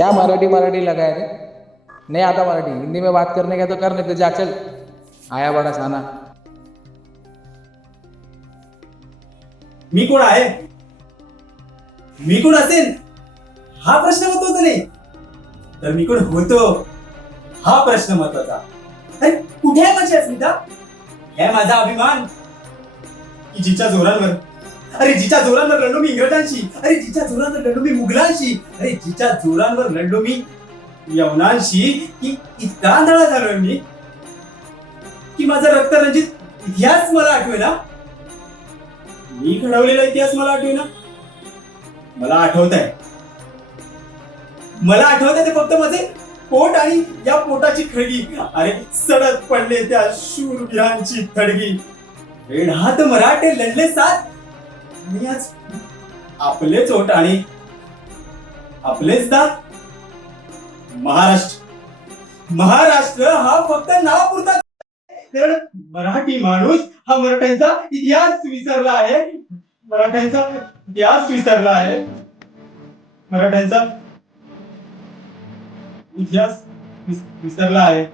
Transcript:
क्या मराठी मराठी लगा है रे? नहीं आता मराठी, हिंदी में बात करने का तो कर, नहीं तो जा चल, आया बड़ा साना. मी कोण आहे? मी कोण असेल हा प्रश्न महत्वाचा नाही, तर मी कोण होतो हा प्रश्न महत्वाचा. अरे कुठे आहे माझी अस्मिता? हे माझा अभिमान की जिच्या जोरांवर, अरे जिच्या जोरांवर लढलो मी इंग्रजांशी, अरे जिच्या जोरांवर लढलो मी मुघलांशी, अरे जिच्या जोरांवर लढलो मी यवनांशी, की इतका आंधळा झालोय मी की माझा रक्तरंजित इतिहास मला आठवेना. मी घडवलेला इतिहास मला आठवेना. मला आठवत आहे, मला आठवत आहे ते फक्त माझे पोट आणि या पोटाची खळगी. अरे सडत पडले त्या शूरवीरांची थडगी. वेढात मराठे लढले साथ, आणि आज आपलेच ओठ आणि आपलेच दात. महाराष्ट्र, महाराष्ट्र हा फक्त नावापुरता, तर मराठी माणूस हा मराठ्यांचा इतिहास विसरला आहे. मराठ्यांचा इतिहास विसरला आहे. मराठ्यांचा इतिहास विसरला आहे.